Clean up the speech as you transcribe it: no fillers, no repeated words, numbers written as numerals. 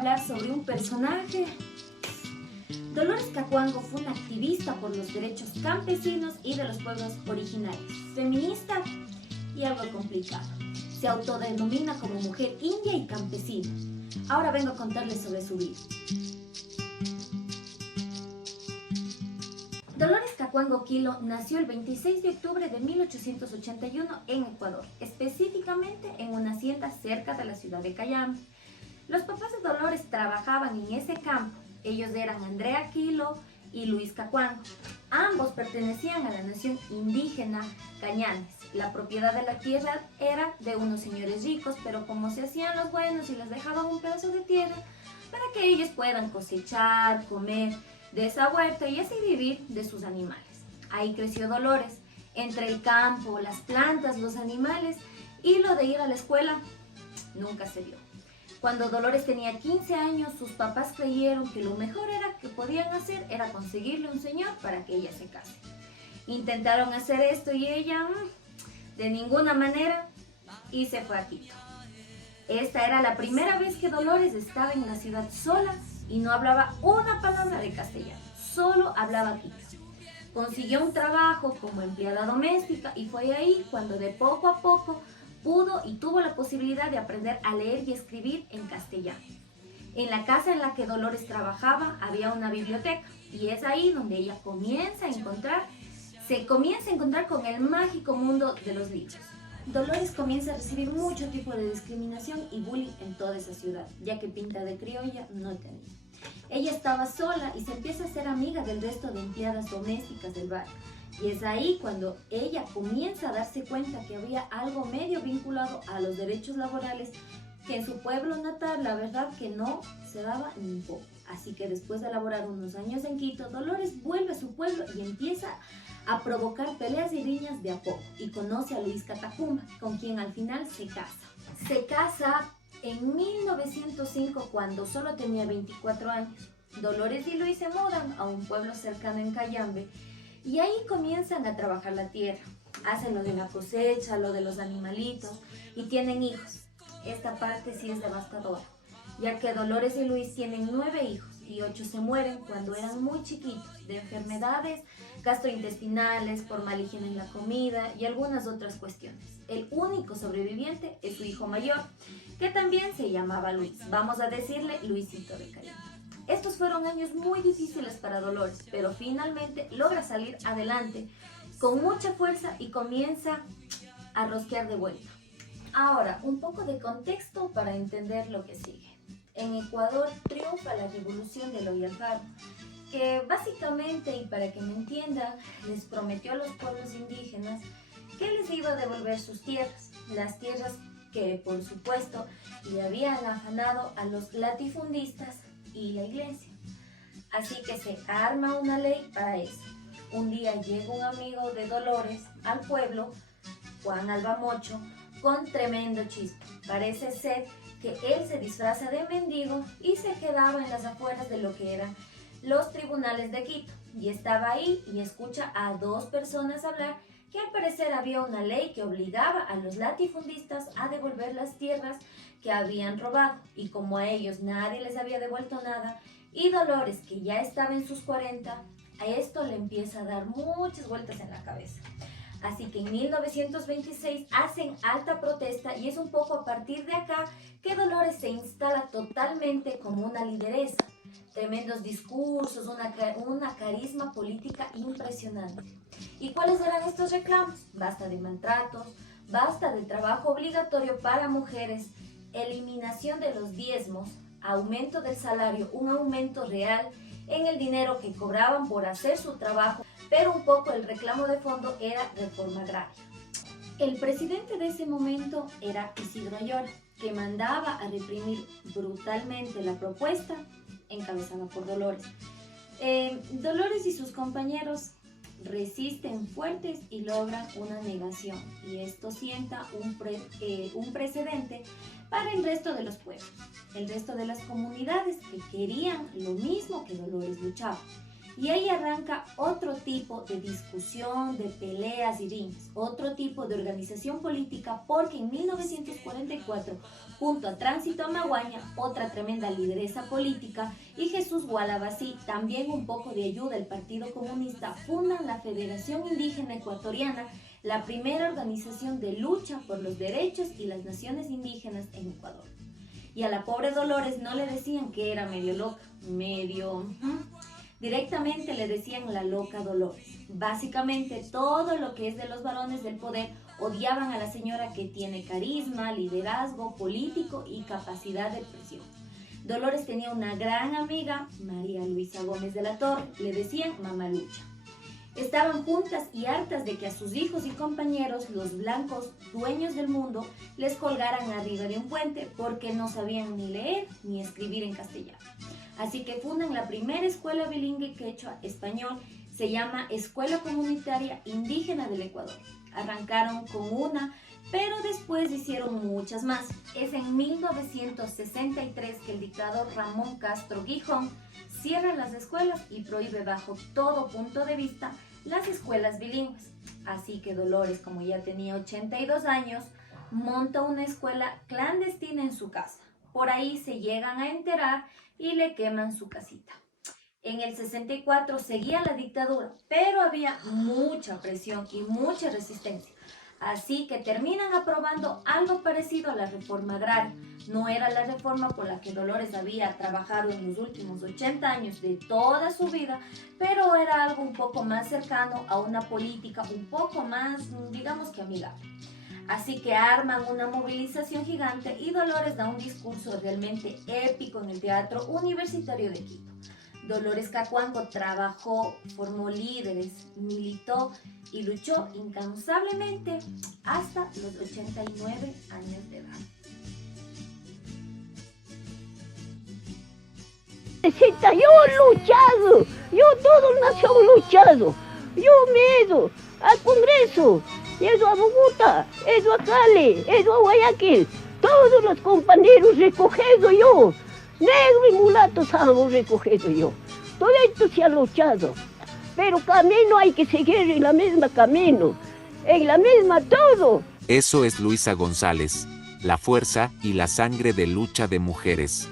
hablar sobre un personaje. Dolores Cacuango fue una activista por los derechos campesinos y de los pueblos originarios, feminista y algo complicado. Se autodenomina como mujer india y campesina. Ahora vengo a contarles sobre su vida. Dolores Cacuango Quilo nació el 26 de octubre de 1881 en Ecuador, específicamente en una hacienda cerca de la ciudad de Cayambe. Los papás de Dolores trabajaban en ese campo. Ellos eran Andrea Quilo y Luis Cacuango. Ambos pertenecían a la nación indígena Cañanes. La propiedad de la tierra era de unos señores ricos, pero como se hacían los buenos y les dejaban un pedazo de tierra para que ellos puedan cosechar, comer de esa huerta y así vivir de sus animales. Ahí creció Dolores, entre el campo, las plantas, los animales, y lo de ir a la escuela nunca se dio. Cuando Dolores tenía 15 años, sus papás creyeron que lo mejor que podían hacer era conseguirle un señor para que ella se case. Intentaron hacer esto y ella, de ninguna manera, y se fue a Quito. Esta era la primera vez que Dolores estaba en la ciudad sola y no hablaba una palabra de castellano, solo hablaba quito. Consiguió un trabajo como empleada doméstica y fue ahí cuando de poco a poco pudo y tuvo la posibilidad de aprender a leer y escribir en castellano. En la casa en la que Dolores trabajaba había una biblioteca y es ahí donde ella se comienza a encontrar con el mágico mundo de los libros. Dolores comienza a recibir mucho tipo de discriminación y bullying en toda esa ciudad, ya que pinta de criolla no tenía. Ella estaba sola y se empieza a hacer amiga del resto de empleadas domésticas del barrio. Y es ahí cuando ella comienza a darse cuenta que había algo medio vinculado a los derechos laborales que en su pueblo natal la verdad que no se daba ni un poco. Así que después de laborar unos años en Quito, Dolores vuelve a su pueblo y empieza a provocar peleas y riñas de a poco y conoce a Luis Catacumba, con quien al final se casa. Se casa en 1905 cuando solo tenía 24 años. Dolores y Luis se mudan a un pueblo cercano en Cayambe y ahí comienzan a trabajar la tierra. Hacen lo de la cosecha, lo de los animalitos y tienen hijos. Esta parte sí es devastadora, ya que Dolores y Luis tienen 9 hijos y 8 se mueren cuando eran muy chiquitos de enfermedades gastrointestinales, por mala higiene en la comida y algunas otras cuestiones. El único sobreviviente es su hijo mayor, que también se llamaba Luis. Vamos a decirle Luisito de cariño. Estos fueron años muy difíciles para Dolores, pero finalmente logra salir adelante con mucha fuerza y comienza a rosquear de vuelta. Ahora, un poco de contexto para entender lo que sigue. En Ecuador triunfa la revolución de Eloy Alfaro, que básicamente, y para que me entiendan, les prometió a los pueblos indígenas que les iba a devolver sus tierras, las tierras que por supuesto le habían afanado a los latifundistas y la iglesia. Así que se arma una ley para eso. Un día llega un amigo de Dolores al pueblo, Juan Albamocho, con tremendo chisme. Parece ser que él se disfraza de mendigo y se quedaba en las afueras de lo que eran los tribunales de Quito. Y estaba ahí y escucha a 2 personas hablar que al parecer había una ley que obligaba a los latifundistas a devolver las tierras que habían robado. Y como a ellos nadie les había devuelto nada, y Dolores, que ya estaba en sus 40, a esto le empieza a dar muchas vueltas en la cabeza. Así que en 1926 hacen alta protesta y es un poco a partir de acá que Dolores se instala totalmente como una lideresa. Tremendos discursos, una carisma política impresionante. ¿Y cuáles eran estos reclamos? Basta de maltratos, basta de trabajo obligatorio para mujeres, eliminación de los diezmos, aumento del salario, un aumento real en el dinero que cobraban por hacer su trabajo, pero un poco el reclamo de fondo era reforma agraria. El presidente de ese momento era Isidro Ayora, que mandaba a reprimir brutalmente la propuesta encabezada por Dolores. Dolores y sus compañeros resisten fuertes y logran una negación, y esto sienta un precedente para el resto de los pueblos, el resto de las comunidades que querían lo mismo que Dolores luchaba. Y ahí arranca otro tipo de discusión, de peleas y riñas, otro tipo de organización política, porque en 1944, junto a Tránsito Amaguaña, otra tremenda lideresa política, y Jesús Gualabasí, también un poco de ayuda del Partido Comunista, fundan la Federación Indígena Ecuatoriana, la primera organización de lucha por los derechos y las naciones indígenas en Ecuador. Y a la pobre Dolores no le decían que era medio loca, directamente le decían la loca Dolores. Básicamente todo lo que es de los varones del poder odiaban a la señora que tiene carisma, liderazgo político y capacidad de presión. Dolores tenía una gran amiga, María Luisa Gómez de la Torre, le decían Mamá Lucha. Estaban juntas y hartas de que a sus hijos y compañeros, los blancos dueños del mundo, les colgaran arriba de un puente porque no sabían ni leer ni escribir en castellano. Así que fundan la primera escuela bilingüe quechua-español, se llama Escuela Comunitaria Indígena del Ecuador. Arrancaron con una, pero después hicieron muchas más. Es en 1963 que el dictador Ramón Castro Guijón cierra las escuelas y prohíbe bajo todo punto de vista las escuelas bilingües. Así que Dolores, como ya tenía 82 años, monta una escuela clandestina en su casa. Por ahí se llegan a enterar y le queman su casita. En el 64 seguía la dictadura, pero había mucha presión y mucha resistencia. Así que terminan aprobando algo parecido a la reforma agraria. No era la reforma por la que Dolores había trabajado en los últimos 80 años de toda su vida, pero era algo un poco más cercano a una política un poco más, digamos que amigable. Así que arman una movilización gigante y Dolores da un discurso realmente épico en el Teatro Universitario de Quito. Dolores Cacuango trabajó, formó líderes, militó y luchó incansablemente hasta los 89 años de edad. Yo he luchado, yo todos nación luchado, yo me he ido al Congreso, he ido a Bogotá, he ido a Cali, he ido a Guayaquil, todos los compañeros recogido yo, negro y mulatos hemos recogido yo, todo esto se ha luchado, pero camino hay que seguir en la misma camino, en la misma todo. Eso es Luisa González, la fuerza y la sangre de lucha de mujeres.